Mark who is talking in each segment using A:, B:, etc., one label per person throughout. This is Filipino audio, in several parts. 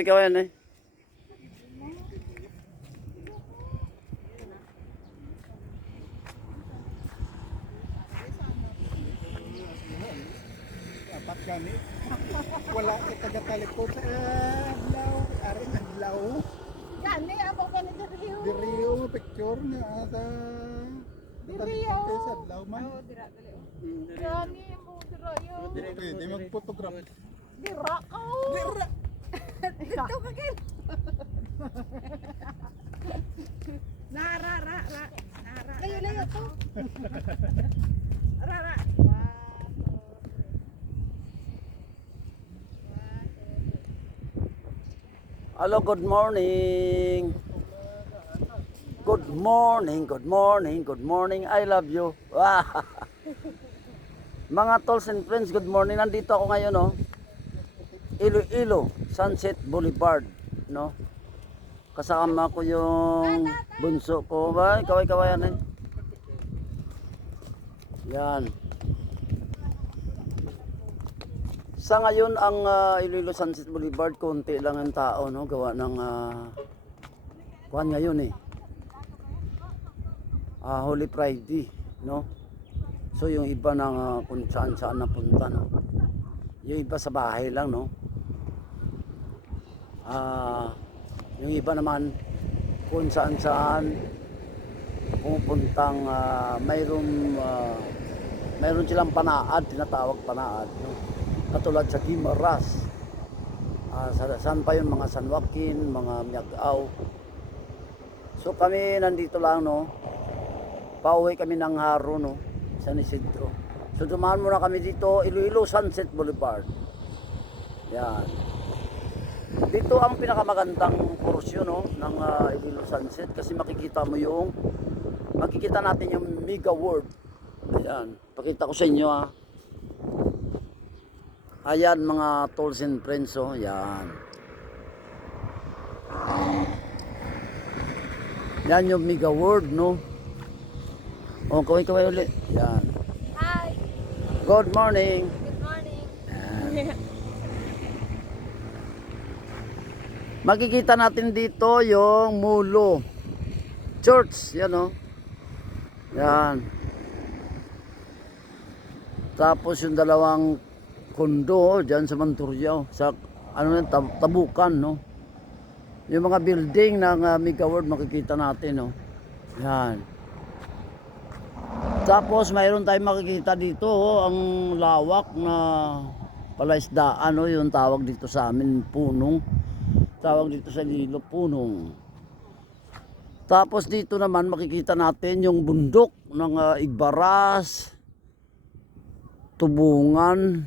A: ikaw yan eh.
B: Dapat gani. Wala ka taga-talikod sa adlaw. Aring adlaw.
C: Gani, abo ka ni Diriyo.
B: Diriyo picture niya sa...
C: Diriyo.
B: Sa adlaw man.
C: dira dali. Gani mo Diriyo.
B: Pwede mag-photograph.
C: Dira.
B: Dira!
C: Ito ka kin. Nara ra ra. Nara. Layo layo to. Ra ra.
A: Hello, good morning. Good morning, good morning, good morning. I love you. Wow. Mga tolls and friends, good morning. Nandito ako ngayon, no. Iloilo, Sunset Boulevard, no. Kasama ko yung bunso ko. Ba, kaway-kawayan eh. Yan. Sa ngayon ang ah, Iloilo Sunset Boulevard konti lang ang tao no gawa ng uh, kuan ngayon eh. Ah, Holy Friday, no? So yung iba nang uh, kung saan saan napunta no. Yung iba sa bahay lang no. Ah, yung iba naman kung saan saan pumupuntang ah, mayroong ah, mayroon silang panaad, tinatawag panaad. No? Katulad sa Gimaras. Ah, sa, saan pa yun? Mga San Joaquin, mga Miagao. So kami nandito lang, no? Pauwi kami ng Haro, no? San Isidro. So dumaan muna kami dito, Iloilo Sunset Boulevard. Yan. Dito ang pinakamagandang porsyon no, ng ah, Iloilo Sunset kasi makikita mo yung makikita natin yung Mega World. Ayan, pakita ko sa inyo ah. Ayan mga tolls and friends oh, yan. Yan yung Mega World no. Oh, kaway kaway ulit. Yan.
C: Hi.
A: Good morning.
C: Good morning.
A: Yan. Makikita natin dito yung Mulo Church, yan oh. Yan. Tapos yung dalawang kondo oh, dyan sa Manturyaw, sa ano yan, tab- tabukan, no? Yung mga building ng uh, Mega World makikita natin, no? Yan. Tapos mayroon tayong makikita dito, oh, ang lawak na palaisdaan, no? Yung tawag dito sa amin, punong. Tawag dito sa Lilo, punong. Tapos dito naman makikita natin yung bundok ng uh, Igbaras, Tubungan,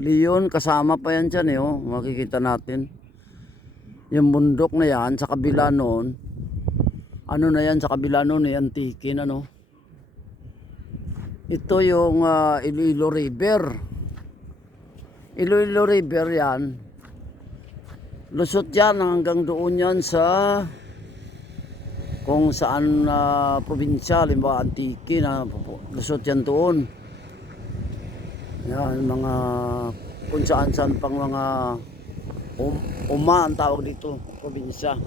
A: Leon, kasama pa yan dyan eh, oh. makikita natin. Yung bundok na yan, sa kabila noon, ano na yan, sa kabila noon eh, antikin, ano. Ito yung ah, Iloilo River. Iloilo River yan. Lusot yan hanggang doon yan sa kung saan na probinsya, limbawa Antique na lusot yan doon. Yan, mga kung saan saan pang mga um, uma ang tawag dito, probinsya.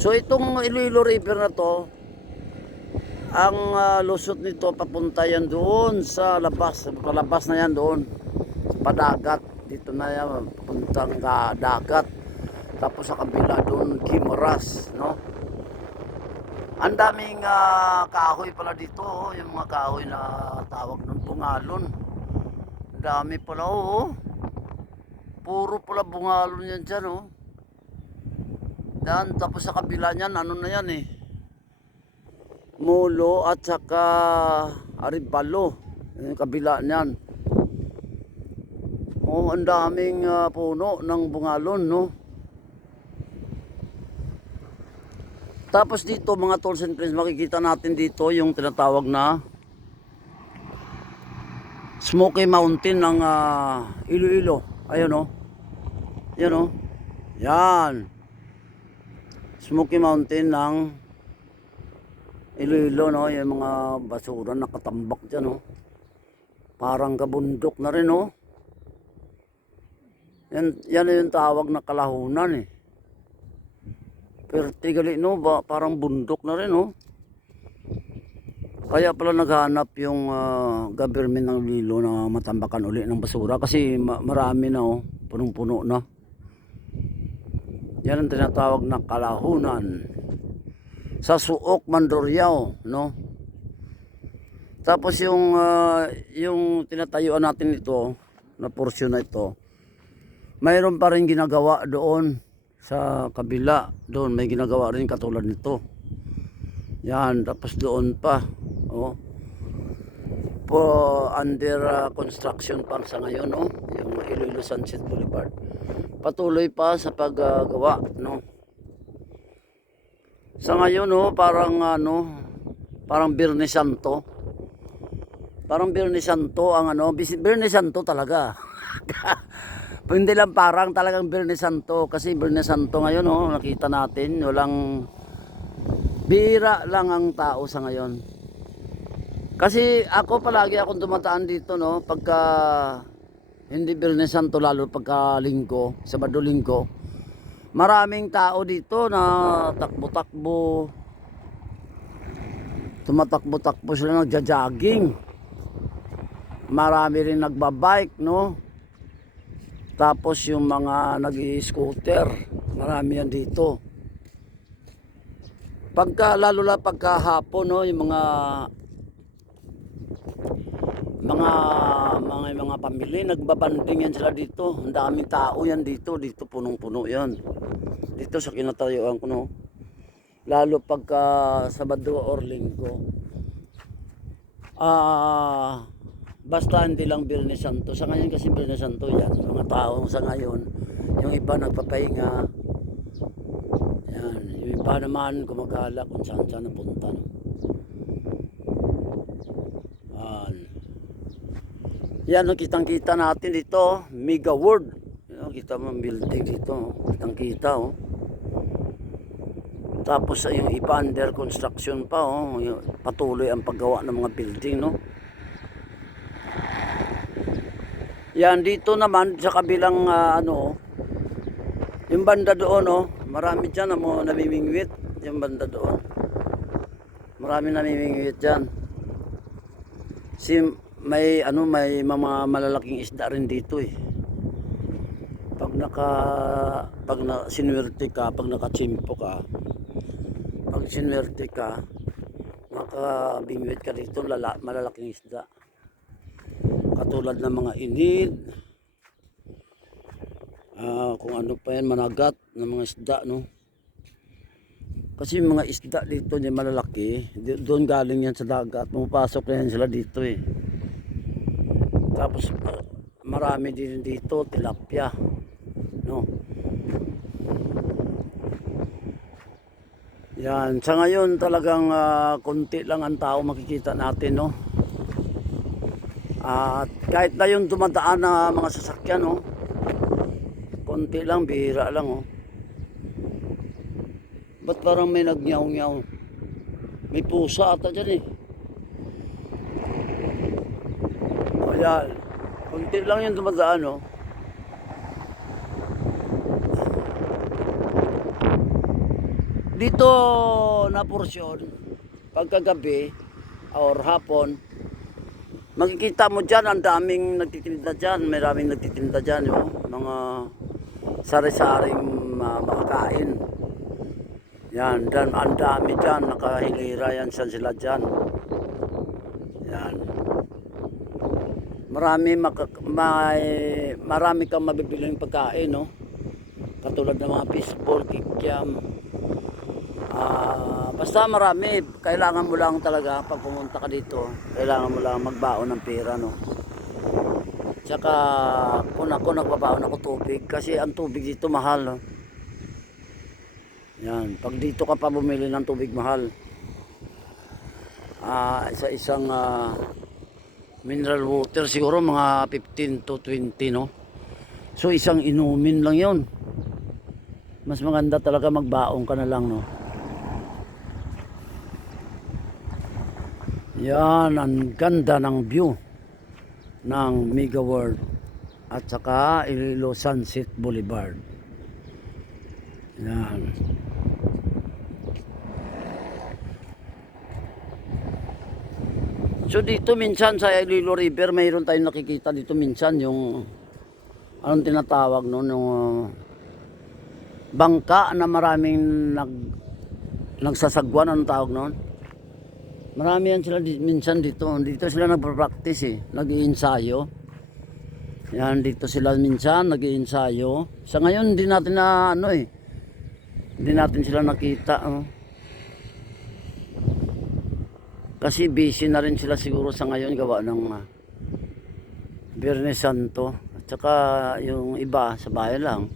A: So itong Iloilo River na to, ang ah, lusot nito papunta yan doon sa labas, palabas na yan doon, padagat. Dito na yan, papuntang ah, dagat. Tapos sa kabila doon, Gimaras, no? Ang daming ah, kahoy pala dito, oh, yung mga kahoy na tawag ng bungalon. Ang dami pala, oh. Puro pala bungalon yan dyan, oh. Yan, tapos sa kabila niyan, ano na yan eh. Mulo at saka Aribalo. Yung kabila niyan. Oh, ang daming ah, puno ng bungalon, no? Tapos dito mga tools and friends, makikita natin dito yung tinatawag na Smoky Mountain ng ah, Iloilo. Ayun oh. Yan oh. Yan. Smoky Mountain ng Iloilo no, yung mga basura nakatambak diyan oh. Parang kabundok na rin oh. Yan, yan yung tawag na kalahunan eh. Pero tigali no, ba, parang bundok na rin no. Kaya pala naghanap yung ah, government ng Lilo na matambakan uli ng basura kasi ma- marami na oh, punong-puno na. Yan ang tinatawag na kalahunan. Sa Suok, Mandurriao, no? Tapos yung ah, yung tinatayuan natin ito, na porsyon na ito, mayroon pa rin ginagawa doon sa kabila. Doon may ginagawa rin katulad nito. Yan, tapos doon pa. Oh. Po under ah, construction pa sa ngayon, no? Yung Iloilo Sunset Boulevard. Patuloy pa sa paggawa, no? Sa ngayon, no, parang ano, parang Birne Santo. Parang Birne Santo ang ano, bis- Birne Santo talaga. Hindi lang parang talagang Birne Santo kasi Birne Santo ngayon, no, nakita natin, walang bira lang ang tao sa ngayon. Kasi ako palagi akong dumataan dito no pagka hindi Birnes Santo lalo pagka linggo, Sabado linggo. Maraming tao dito na takbo-takbo. Tumatakbo-takbo sila nagja-jogging. Marami rin nagbabike no. Tapos yung mga nag-scooter, marami yan dito. Pagka lalo na pagka hapon no, yung mga mga mga mga pamilya nagbabanding yan sila dito. Ang daming tao yan dito, dito punong-puno yan. Dito sa kinatayuan ko no. Lalo pagka Sabado or Linggo. Ah, basta hindi lang Birnes Santo. Sa ngayon kasi Birnes Santo yan. Mga tao sa ngayon, yung iba nagpapahinga. Yan, yung iba naman gumagala kung saan saan napunta. Yan. Yan, no, kitang-kita natin dito, Mega World. Yan, kita mo ang building dito, kitang-kita, oh. Tapos yung iba under construction pa, oh. Patuloy ang paggawa ng mga building, no. Yan, dito naman sa kabilang ah, ano, yung banda doon, oh. Marami dyan na mo namimingwit, yung banda doon. Marami namimingwit dyan. Si may ano may mga malalaking isda rin dito eh. Pag naka pag na sinwerte ka, pag nakachimpo ka, pag sinwerte ka, makabingwit ka dito lala, malalaking isda. Katulad ng mga inid, ah, kung ano pa yan, managat ng mga isda, no? Kasi mga isda dito niya malalaki, doon galing yan sa dagat, pumapasok na yan sila dito eh. Tapos uh, marami din dito, tilapia. No? Yan, sa ngayon talagang ah, konti lang ang tao makikita natin, no? At kahit na yung dumadaan na mga sasakyan, no? Konti lang, bihira lang, oh. Ba't parang may nagnyaw-nyaw? May pusa ata dyan eh. O yan. Kunti lang yung dumadaan oh. Dito na porsyon, pagkagabi or hapon, makikita mo dyan, ang daming nagtitinda dyan. May daming nagtitinda dyan, oh. mga sari-saring uh, makakain. Yan, dan ang dami dyan, nakahilira yan saan sila dyan. Yan. Marami maka, may, marami kang mabibiling pagkain, no? Katulad ng mga fishball, kikiam. Ah, basta marami, kailangan mo lang talaga pag pumunta ka dito, kailangan mo lang magbaon ng pera, no? Tsaka kung ako nagbabaon ako tubig kasi ang tubig dito mahal, no? Yan, pag dito ka pa bumili ng tubig mahal. Ah, isa isang ah, mineral water siguro mga 15 to 20, no? So isang inumin lang 'yon. Mas maganda talaga magbaong ka na lang, no? Yan, ang ganda ng view ng Mega World. at saka Iloilo Sunset Boulevard. Yan. So dito minsan sa Iloilo River mayroon tayong nakikita dito minsan yung anong tinatawag no yung uh, bangka na maraming nag nagsasagwan anong tawag noon marami yan sila minsan dito. Dito sila nagpa-practice eh. Nag-iensayo. Yan dito sila minsan nag-iensayo. Sa ngayon hindi natin na ano eh. Hindi natin sila nakita oh. kasi busy na rin sila siguro sa ngayon gawa ng uh, Biyernes Santo. At saka yung iba sa bahay lang.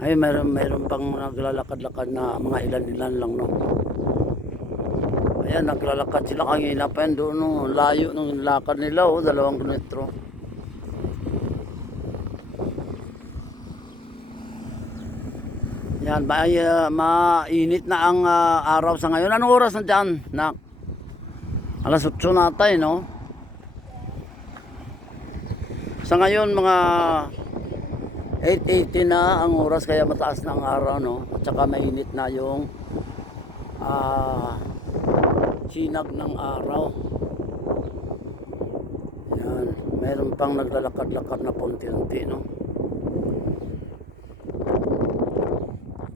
A: Ay meron, meron pang naglalakad-lakad na mga ilan-ilan lang no ayan naglalakad sila. Kanina pa yan doon no, layo ng lakad nila oh, dalawang kilometro yan may, uh, mainit na ang uh, araw sa ngayon. Anong oras na dyan nak? Alas 8 natay no? Sa ngayon mga 8.80 na ang oras kaya mataas na ang araw no? At saka mainit na yung ah sinag ng araw. Yan meron pang naglalakad-lakad na punti-unti no?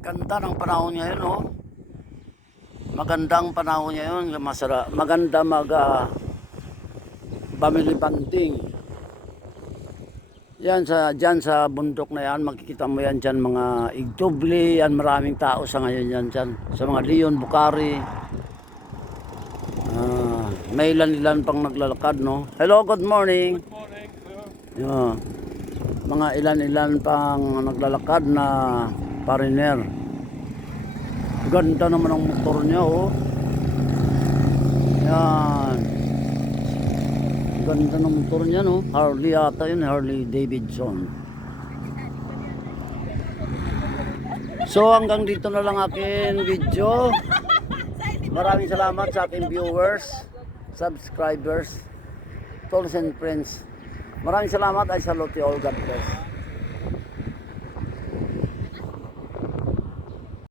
A: Ganda ng panahon ngayon no? Magandang panahon ngayon masara maganda mag ah, family banding yan sa diyan sa bundok na yan makikita mo yan diyan mga igdoble yan maraming tao sa ngayon yan diyan sa mga Leon Bukari. ah, may ilan-ilan pang naglalakad no hello good morning good morning yeah. mga ilan-ilan pang naglalakad na pariner ganda naman ang motor niya oh yan Ganda ng motor niya, no? Harley ata yun, Harley Davidson. So hanggang dito na lang akin video. Maraming salamat sa aking viewers, subscribers, tolls and friends. Maraming salamat. I salute you all. God bless.